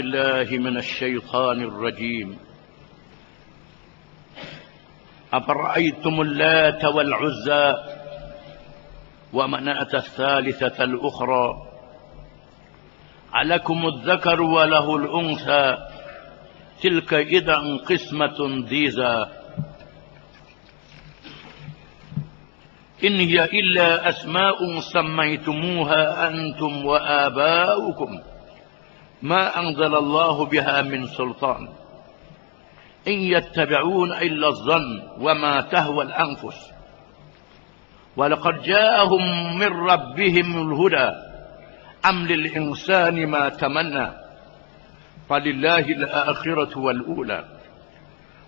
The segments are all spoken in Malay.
بالله من الشيطان الرجيم أفرأيتم اللات والعزى ومناة الثالثة الأخرى ألكم الذكر وله الأنثى تلك إذا قسمة ضيزى إن هي إلا أسماء سميتموها أنتم وآباؤكم ما أنزل الله بها من سلطان إن يتبعون إلا الظن وما تهوى الأنفس ولقد جاءهم من ربهم الهدى أم للإنسان ما تمنى فلله الآخرة والأولى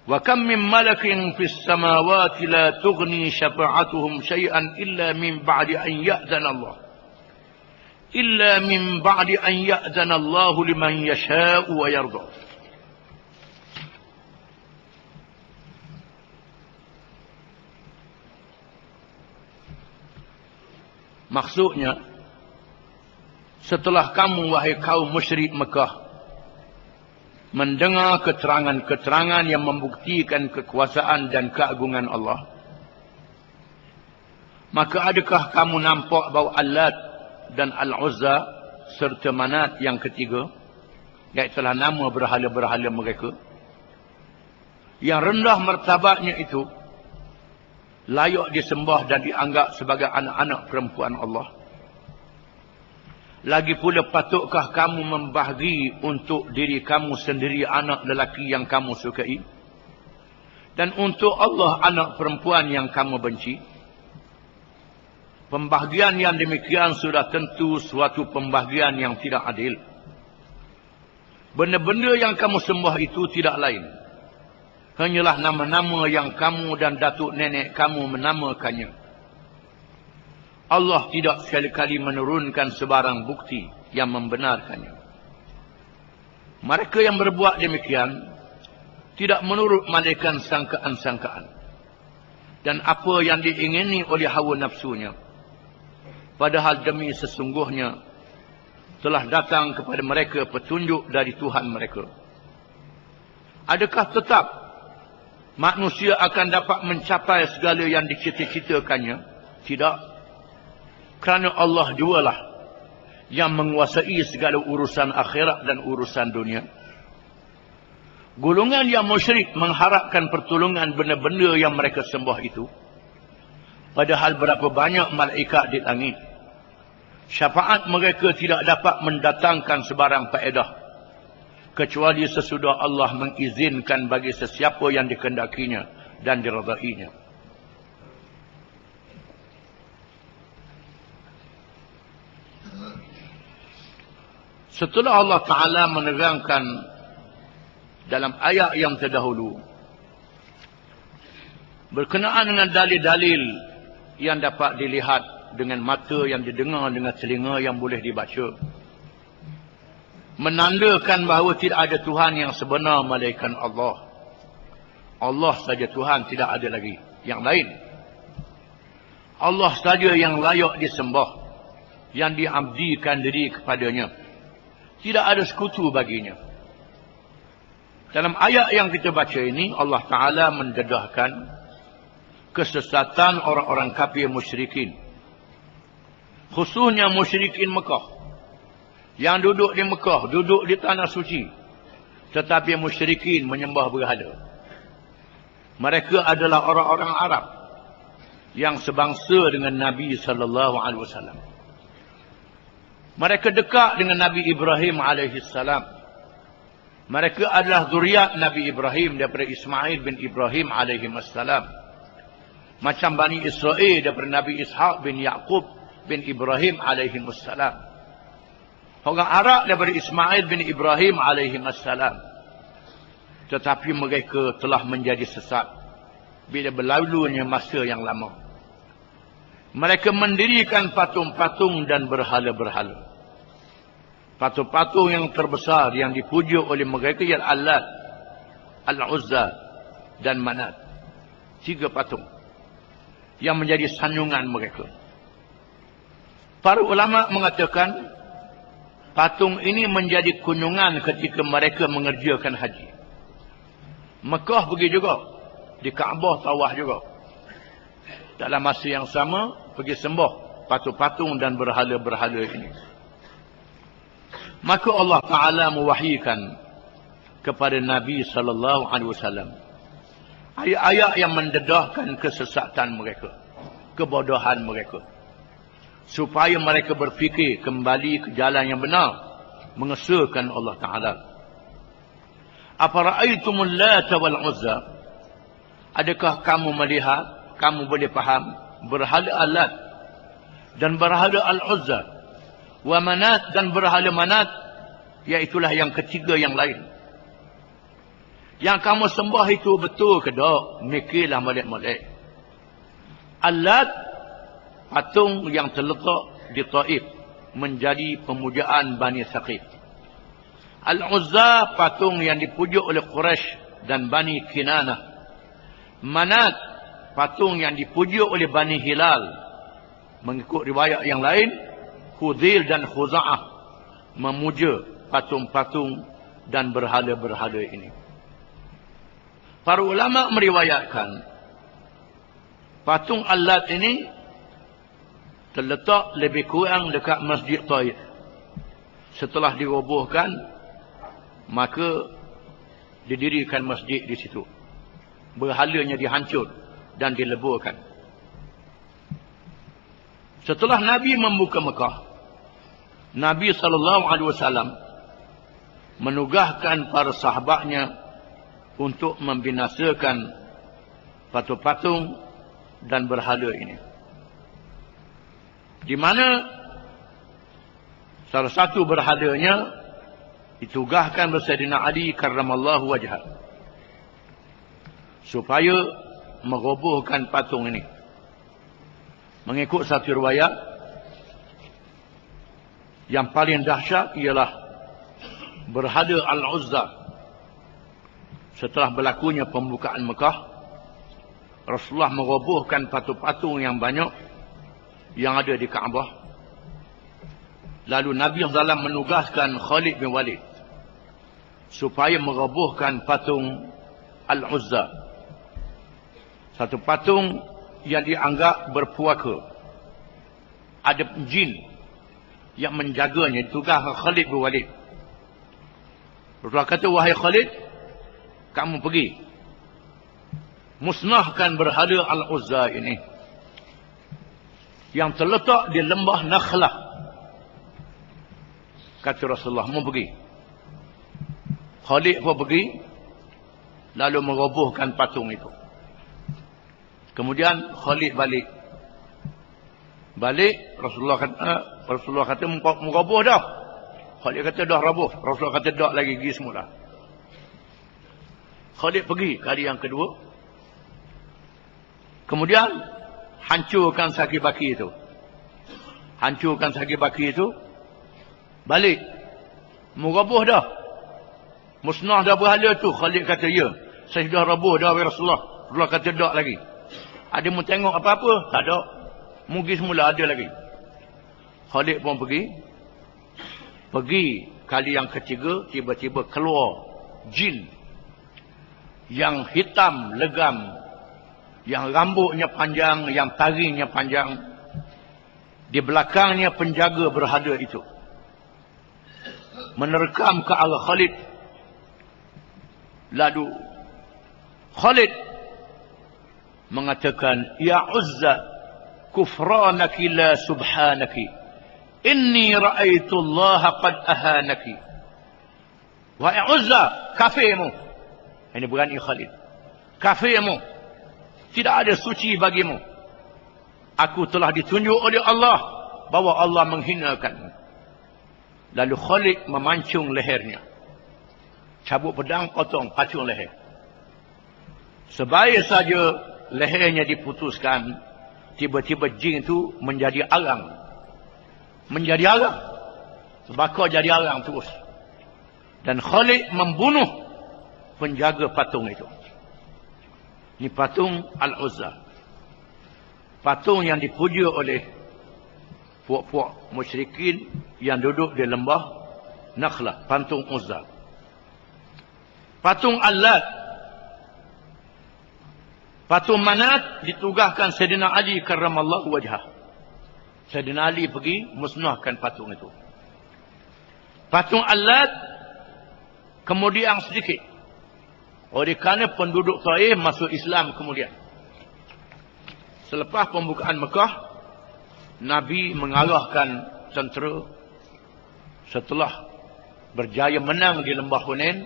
وكم من ملك في السماوات لا تغني شفاعتهم شيئا إلا من بعد أن يأذن الله لمن يشاء ويرضى. Maksudnya, setelah kamu wahai kaum musyrik Mekah mendengar keterangan-keterangan yang membuktikan kekuasaan dan keagungan Allah, maka adakah kamu nampak bahawa Al-Lat dan Al-Uzza serta Manat yang ketiga, iaitulah nama berhala-berhala mereka yang rendah martabatnya itu, layak disembah dan dianggap sebagai anak-anak perempuan Allah? Lagi pula, patutkah kamu membahagi untuk diri kamu sendiri anak lelaki yang kamu sukai, dan untuk Allah anak perempuan yang kamu benci? Pembahagian yang demikian sudah tentu suatu pembahagian yang tidak adil. Benda-benda yang kamu sembah itu tidak lain hanyalah nama-nama yang kamu dan datuk nenek kamu menamakannya. Allah tidak sekali-kali menurunkan sebarang bukti yang membenarkannya. Mereka yang berbuat demikian tidak menurut malaikat sangkaan-sangkaan dan apa yang diingini oleh hawa nafsunya, padahal demi sesungguhnya telah datang kepada mereka petunjuk dari Tuhan mereka. Adakah tetap manusia akan dapat mencapai segala yang dicita-citakannya? Tidak. Kerana Allah jualah yang menguasai segala urusan akhirat dan urusan dunia. Golongan yang musyrik mengharapkan pertolongan benda-benda yang mereka sembah itu, padahal berapa banyak malaikat di langit. Syafaat mereka tidak dapat mendatangkan sebarang faedah kecuali sesudah Allah mengizinkan bagi sesiapa yang dikehendakinya dan diredainya. Setelah Allah Ta'ala menerangkan dalam ayat yang terdahulu berkenaan dengan dalil-dalil yang dapat dilihat dengan mata, yang didengar dengan telinga, yang boleh dibaca, menandakan bahawa tidak ada Tuhan yang sebenar melainkan Allah. Allah saja Tuhan, tidak ada lagi yang lain. Allah saja yang layak disembah, yang diabdikan diri kepadanya. Tidak ada sekutu baginya. Dalam ayat yang kita baca ini, Allah Ta'ala mendedahkan kesesatan orang-orang kafir musyrikin, khususnya musyrikin Mekah, yang duduk di Mekah, duduk di tanah suci, tetapi musyrikin menyembah berhala. Mereka adalah orang-orang Arab yang sebangsa dengan Nabi SAW. Mereka dekat dengan Nabi Ibrahim alaihissalam. Mereka adalah zuriat Nabi Ibrahim daripada Ismail bin Ibrahim alaihissalam. Macam Bani Israel daripada Nabi Ishaq bin Yaqub bin Ibrahim alaihissalam. Orang Arab daripada Ismail bin Ibrahim alaihissalam. Tetapi mereka telah menjadi sesat bila berlalunya masa yang lama. Mereka mendirikan patung-patung dan berhala-berhala. Patung-patung yang terbesar yang dipuja oleh mereka ialah Al-Lat, Al-Uzza dan Manat. 3 patung yang menjadi sanjungan mereka. Para ulama mengatakan patung ini menjadi kunjungan ketika mereka mengerjakan haji. Mekah pergi juga. Di Kaabah tawaf juga. Dalam masa yang sama, pergi sembah patung-patung dan berhala-berhala ini. Maka Allah Ta'ala mewahyikan kepada Nabi SAW ayat-ayat yang mendedahkan kesesatan mereka, kebodohan mereka, supaya mereka berfikir kembali ke jalan yang benar, mengesahkan Allah Ta'ala. Afara'aitumul Lata wal Uzza, adakah kamu melihat, kamu boleh faham berhala Al-Lat dan berhala Al-Uzza, wa Manat dan berhala Manat, iaitulah yang ketiga yang lain. Yang kamu sembah itu betul ke tak? Mikirlah molek-molek. Al-Lat, patung yang terletak di Taif, menjadi pemujaan Bani Saqif. Al-Uzza, patung yang dipujuk oleh Quraisy dan Bani Kinanah. Manat, patung yang dipujuk oleh Bani Hilal. Mengikut riwayat yang lain, Hudhil dan Khuza'ah memuja patung-patung dan berhala-berhala ini. Para ulama meriwayatkan patung Al-Lat ini terletak lebih kurang dekat Masjid Taif. Setelah dirobohkan, maka didirikan masjid di situ. Berhalanya dihancur dan dileburkan. Setelah Nabi membuka Mekah, Nabi SAW menugaskan para sahabatnya untuk membinasakan patung-patung dan berhala ini. Di mana salah satu berhalanya ditugaskan Sayyidina Ali karramallahu wajhah supaya merobohkan patung ini. Mengikut satu riwayat, yang paling dahsyat ialah berhala Al-Uzza. Setelah berlakunya pembukaan Mekah, Rasulullah merobohkan patung-patung yang banyak yang ada di Kaabah. Lalu Nabi SAW menugaskan Khalid bin Walid supaya merobohkan patung Al-Uzza. Satu patung yang dianggap berpuaka. Ada jin yang menjaganya, ditugas Khalid bin Walid. Rasulullah kata, wahai Khalid, kamu pergi musnahkan berhala Al-Uzza ini yang terletak di lembah Nakhlah. Kata Rasulullah, mau pergi. Khalid pun pergi, lalu merobohkan patung itu. Kemudian Khalid balik. Rasulullah kata meroboh dah. Khalid kata dah roboh. Rasulullah kata dah lagi, pergi semula. Khalid pergi kali yang kedua. Kemudian hancurkan saki-baki itu. Hancurkan saki-baki itu. Balik. Meroboh dah. Musnah dah berhala tu. Khalid kata, ya. Saya dah roboh dah, Rasulullah. Rasulullah kata dak lagi. Ada mu tengok apa-apa? Tak ada. Mugi semula ada lagi. Khalid pun pergi. Pergi kali yang ketiga, tiba-tiba keluar jin yang hitam legam, yang rambutnya panjang, yang taringnya panjang. Di belakangnya penjaga berhala itu menerkam ke arah Khalid. Lalu Khalid mengatakan, ya Uzza, kufranaki la subhanaki, inni ra'aitu Allah qad ahanaki. Wahai Uzza, kafirmu. Ini berani Khalid. Kafirmu. Tidak ada suci bagimu. Aku telah ditunjuk oleh Allah bahwa Allah menghinakanmu. Lalu Khalid memancung lehernya. Cabut pedang, potong, pacung leher. Sebaik saja lehernya diputuskan, tiba-tiba jin itu menjadi arang. Menjadi arang. Sebakar jadi arang terus. Dan Khalid membunuh penjaga patung itu. Ini patung Al-Uzza. Patung yang dipuja oleh puak-puak musyrikin yang duduk di lembah Nakhlah, patung Uzza. Patung Allat, patung Manat ditugaskan Sayyidina Ali karramallahu wajhah. Sayyidina Ali pergi musnahkan patung itu. Patung Allat kemudian sedikit. Oleh kerana penduduk Taif masuk Islam kemudian. Selepas pembukaan Mekah, Nabi mengarahkan tentera setelah berjaya menang di lembah Hunain,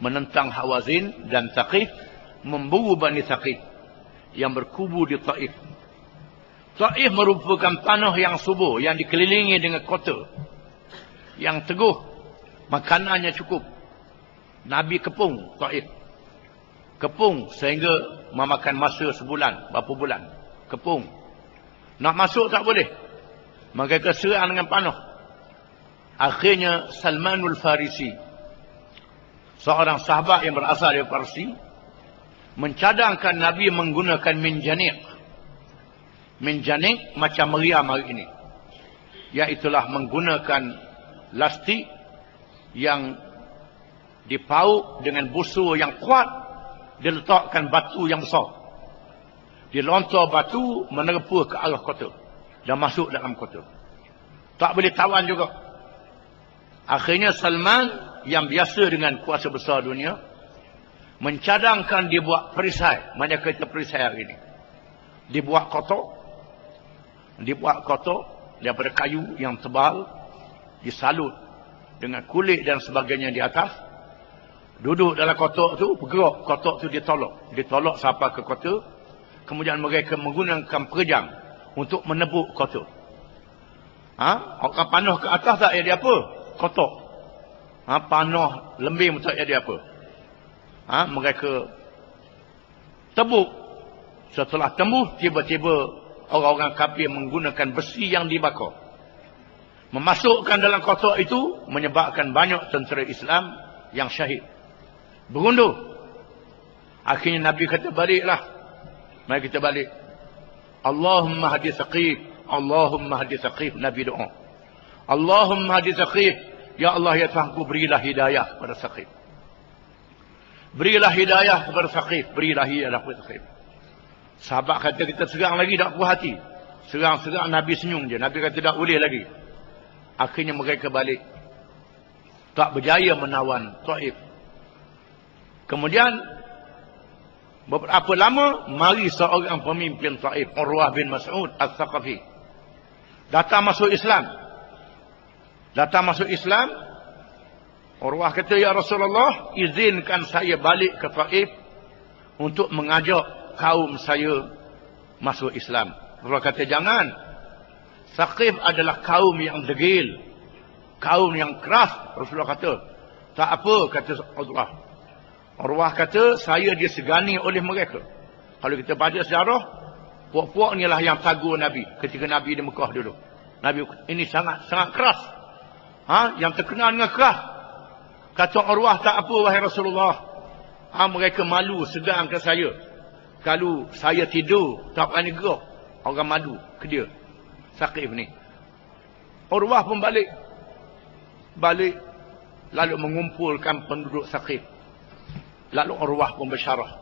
menentang Hawazin dan Thaqif, memburu Bani Thaqif yang berkubu di Taif. Taif merupakan tanah yang subur, yang dikelilingi dengan kota yang teguh, makanannya cukup. Nabi kepung Taif. Kepung sehingga memakan masa sebulan, berapa bulan. Kepung. Nak masuk tak boleh. Mereka serang dengan panah. Akhirnya Salmanul Farisi, seorang sahabat yang berasal dari Parsi, mencadangkan Nabi menggunakan minjanik. Minjanik macam meriam hari ini. Iaitulah menggunakan lastik yang dipauk dengan busur yang kuat. Diletakkan batu yang besar. Dilontar batu menerpa ke arah kota. Dan masuk dalam kota. Tak boleh tawan juga. Akhirnya Salman yang biasa dengan kuasa besar dunia, mencadangkan dibuat perisai. Mana kita perisai hari ini. Dibuat kotak. Dibuat kotak daripada kayu yang tebal. Disalut dengan kulit dan sebagainya di atas. Duduk dalam kotak tu, bergerak. Kotak tu ditolak. Ditolak sampai ke kota. Kemudian mereka menggunakan perejang untuk menebuk kotak. Orang panah ke atas tak jadi apa? Kotak. Panah lembing tak jadi apa? Mereka tebuk. Setelah tembus, tiba-tiba orang-orang kafir menggunakan besi yang dibakar. Memasukkan dalam kotak itu, menyebabkan banyak tentera Islam yang syahid. Berundur. Akhirnya Nabi kata baliklah. Mari kita balik. Allahumma hadi Thaqif. Allahumma hadi Thaqif. Nabi doa. Allahumma hadi Thaqif. Ya Allah ya Tuhanku, berilah hidayah kepada Thaqif. Berilah hidayah kepada Thaqif. Berilah hidayah kepada Thaqif. Sahabat kata kita serang lagi tak puas hati. Serang-serang Nabi senyum je. Nabi kata tak boleh lagi. Akhirnya mereka balik. Tak berjaya menawan Taif. Kemudian beberapa lama mari seorang pemimpin Taif, Urwah bin Mas'ud Al-Thaqafi, datang masuk Islam. Datang masuk Islam. Urwah kata, ya Rasulullah, izinkan saya balik ke Taif untuk mengajak kaum saya masuk Islam. Rasulullah kata jangan. Thaqif adalah kaum yang degil, kaum yang keras. Rasulullah kata tak apa, kata Urwah. Urwah kata, saya disegani oleh mereka. Kalau kita baca sejarah, puak-puak inilah yang tagur Nabi ketika Nabi di Mekah dulu. Nabi ini sangat keras. Yang terkenal dengan keras. Kata Urwah, tak apa wahai Rasulullah. Mereka malu segan ke saya. Kalau saya tidur, tak berani gerak. Orang malu ke dia. Thaqif ni. Urwah pun balik. Lalu mengumpulkan penduduk Thaqif. Lalu Urwah pun bersyarah.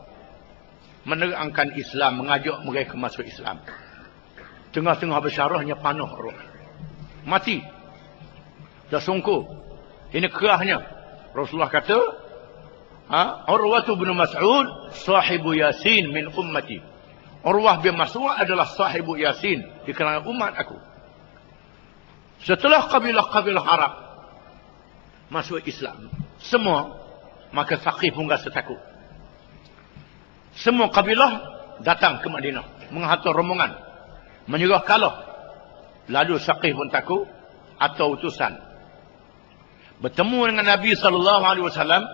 Menerangkan Islam, mengajak mereka masuk Islam. Tengah-tengah bersyarahnya panah Urwah. Mati. Dah sungkuh. Ini kerahnya. Rasulullah kata, Urwah bin Mas'ud sahibu Yasin min ummati. Urwah bin Mas'ud adalah sahibu Yasin di kalangan umat aku. Setelah kabilah-kabilah Arab masuk Islam, semua, maka Thaqif pun rasa takut. Semua kabilah datang ke Madinah, menghantar rombongan, menyerah kalah. Lalu Thaqif pun takut, atau utusan bertemu dengan Nabi SAW.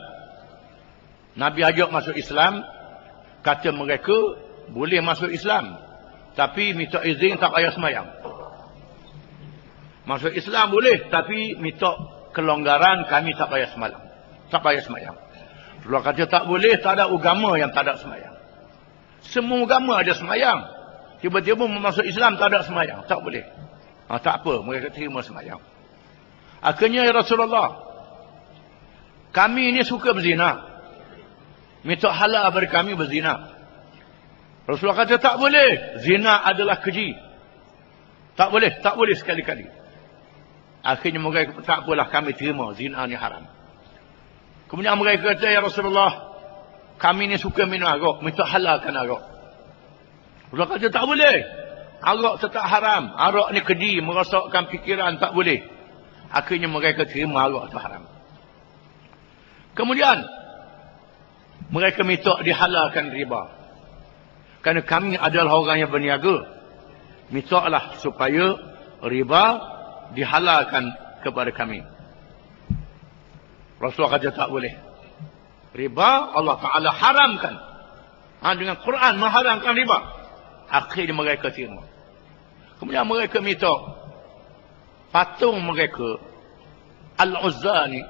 Nabi ajak masuk Islam. Kata mereka boleh masuk Islam, tapi minta izin tak payah semayang. Masuk Islam boleh, tapi minta kelonggaran, kami tak payah semalam. Tak payah semayang. Rasulullah kata tak boleh, tak ada agama yang tak ada semayang. Semua agama ada semayang. Tiba-tiba masuk Islam tak ada semayang. Tak boleh. Tak apa, mereka terima semayang. Akhirnya, ya Rasulullah, kami ini suka berzina. Minta halal bagi kami berzina. Rasulullah kata, tak boleh. Zina adalah keji. Tak boleh sekali-kali. Akhirnya mereka, tak apalah, kami terima. Zina ni haram. Kemudian mereka kata, ya Rasulullah, kami ni suka minum arak. Minta halalkan arak. Rasulullah kata, tak boleh. Arak tetap haram. Arak ni keji, merosakkan fikiran, tak boleh. Akhirnya mereka terima arak itu haram. Kemudian, mereka minta dihalalkan riba. Kerana kami adalah orang yang berniaga. Mintalah supaya riba dihalalkan kepada kami. Rasulullah kata tak boleh. Riba Allah Ta'ala haramkan. Dengan Quran mengharamkan riba. Akhirnya mereka terima. Kemudian mereka minta patung mereka Al-Uzza ni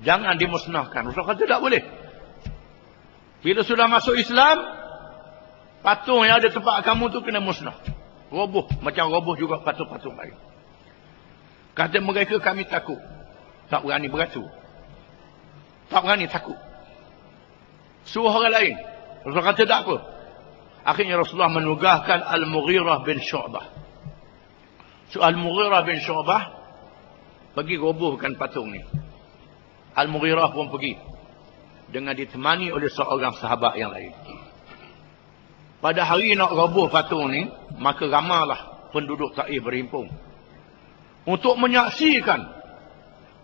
jangan dimusnahkan. Rasulullah kata tak boleh. Bila sudah masuk Islam, patung yang ada tempat kamu tu kena musnah. Roboh. Macam roboh juga patung-patung lain. Kata mereka, kami takut. Tak berani beratur. Tak berani takut. Suruh orang lain. Rasulullah kata tak apa. Akhirnya Rasulullah menugaskan Al-Mughirah bin Syu'bah. So Al-Mughirah bin Syu'bah pergi robohkan patung ni. Al-Mughirah pun pergi. Dengan ditemani oleh seorang sahabat yang lain. Pada hari nak roboh patung ni, maka ramailah penduduk Taif berhimpun. Untuk menyaksikan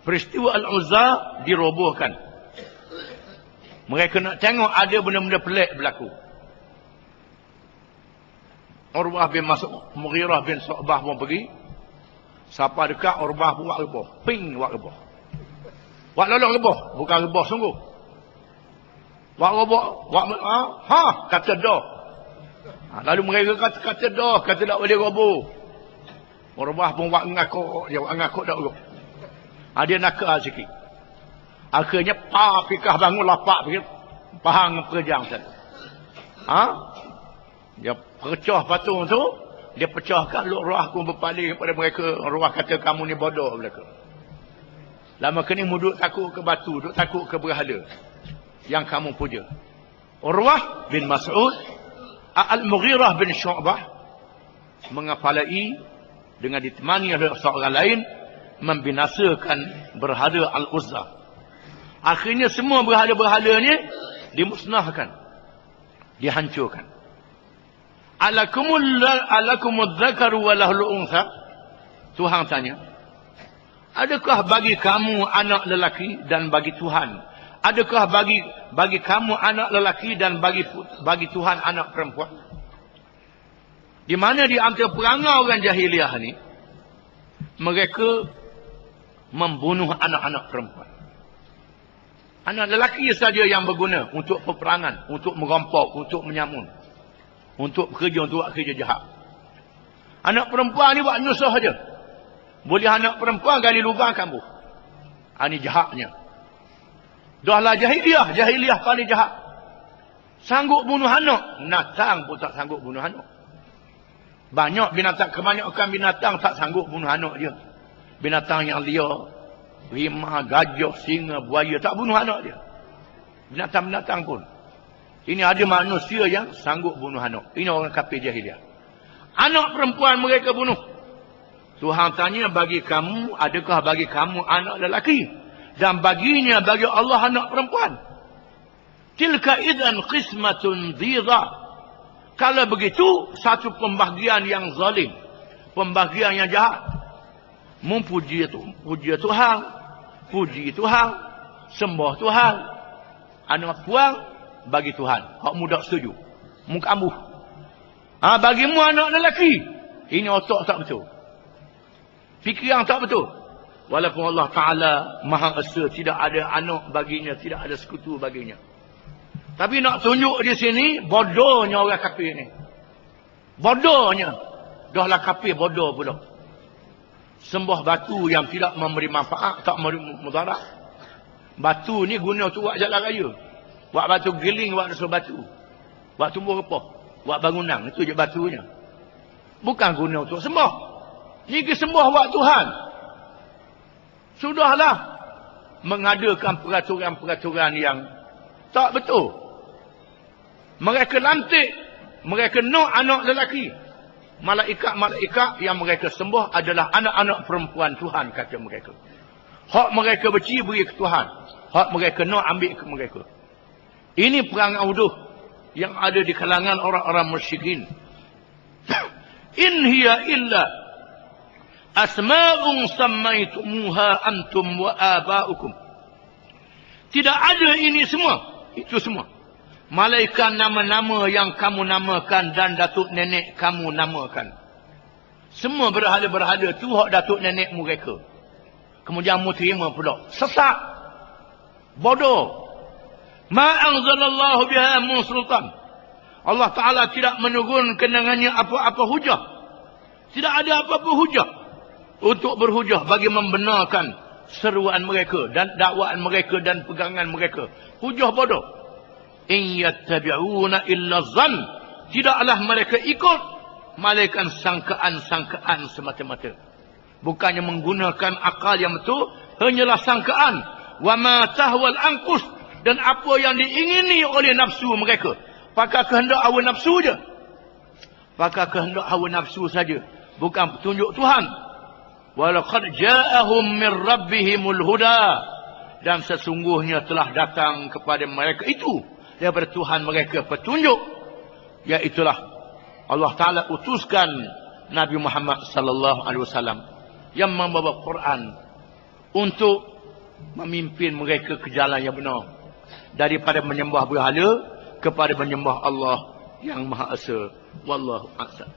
peristiwa Al-Uzza dirobohkan. Mereka nak tengok ada benda-benda pelik berlaku. Urwah bin Mas'ud, Mughirah bin Syu'bah pun pergi. Siapa dekat, Urwah pun buat reboh. Ping, buat reboh. Buat lolok reboh. Bukan reboh sungguh. Buat reboh. Kata dah. Lalu mereka kata dah. Kata tak boleh roboh. Urwah pun buat ngakuk. Dia buat ngakuk tak roboh. Dia nakal sikit. Akhirnya, pikah bangun lapak. Pahang perjang sana. Dia pecah patung tu. Dia pecahkan. Ruah pun berpaling kepada mereka. Ruah kata, kamu ni bodoh mereka. Lama kini duduk takut ke batu. Duduk takut ke berhala. Yang kamu puja. Urwah bin Mas'ud. Al-Mughirah bin Syu'bah. Mengapalai. Dengan ditemani oleh seorang lain. Membinasakan berhala Al-Uzza. Akhirnya semua berhala-berhala ni. Dimusnahkan. Dihancurkan. Alakumul dzakaru walahul untha. Tuhan tanya, adakah bagi kamu anak lelaki dan bagi Tuhan? Adakah bagi kamu anak lelaki dan bagi Tuhan anak perempuan? Di mana di antara perangai orang jahiliah ni, mereka membunuh anak-anak perempuan. Anak lelaki saja yang berguna untuk peperangan, untuk merampok, untuk menyamun. Untuk bekerja, untuk buat kerja jahat. Anak perempuan ni buat nyusah saja. Boleh anak perempuan gali lubang kambuh. Ini jahatnya. Dahlah jahiliah. Jahiliah paling jahat. Sanggup bunuh anak. Binatang pun tak sanggup bunuh anak. Banyak binatang, kebanyakan binatang tak sanggup bunuh anak dia. Binatang yang liar. Rimah, gajah, singa, buaya. Tak bunuh anak dia. Binatang-binatang pun. Ini ada manusia yang sanggup bunuh anak. Ini orang kafir jahiliah. Anak perempuan mereka bunuh. Tuhan tanya, bagi kamu, adakah bagi kamu anak lelaki? Dan baginya, bagi Allah anak perempuan. Tilka idzan qismatun dhiza. Kalau begitu, satu pembahagian yang zalim. Pembahagian yang jahat. Memuji Tuhan. Puji Tuhan. Sembah Tuhan. Anak puang. Bagi Tuhan. Hak muda setuju. Muka ambuh. Bagimu anak lelaki. Ini otak tak betul. Fikiran tak betul. Walaupun Allah Ta'ala Maha Esa. Tidak ada anak baginya. Tidak ada sekutu baginya. Tapi nak tunjuk di sini. Bodohnya orang kafir ni. Bodohnya. Dahlah kafir bodoh pula. Sembah batu yang tidak memberi manfaat. Tak memberi mudarat. Batu ni guna tu buat jalan raya. Buat batu geling, buat dasar batu. Buat tumbuh repah. Buat bangunan. Itu je batunya. Bukan guna untuk sembah. Ini sembah buat Tuhan. Sudahlah mengadakan peraturan-peraturan yang tak betul. Mereka lantik, mereka nak anak lelaki. Malaikat-malaikat yang mereka sembah adalah anak-anak perempuan Tuhan, kata mereka. Hak mereka beci beri ke Tuhan. Hak mereka nak ambil ke mereka. Ini perang auduh yang ada di kalangan orang-orang musyrikin. In hiya illa asma'un sammaitumuha antum wa aba'ukum. Tidak ada ini semua. Itu semua. Malaikat nama-nama yang kamu namakan dan datuk nenek kamu namakan. Semua berhala-berhala tu hak datuk nenek mereka. Kemudian mu terima pula. Sesat. Bodoh. Ma anzalallahu biha min sultan. Allah Ta'ala tidak menurunkan dengannya apa-apa hujah. Tidak ada apa-apa hujah untuk berhujah bagi membenarkan seruan mereka dan dakwaan mereka dan pegangan mereka. Hujah bodoh. In yattabi'una illa zan. Tidaklah mereka ikut malaikat sangkaan-sangkaan semata-mata. Bukannya menggunakan akal yang betul, hanyalah sangkaan. Wa ma tahwal anqus, dan apa yang diingini oleh nafsu mereka. Pakai kehendak hawa nafsu je. Pakai kehendak hawa nafsu saja. Bukan petunjuk Tuhan. Walaqad ja'ahum min rabbihimul huda. Dan sesungguhnya telah datang kepada mereka itu daripada Tuhan mereka petunjuk. Iaitulah Allah Ta'ala utuskan Nabi Muhammad sallallahu alaihi wasallam yang membawa Quran untuk memimpin mereka ke jalan yang benar. Daripada menyembah berhala kepada menyembah Allah yang Maha Esa. Wallahu a'lam.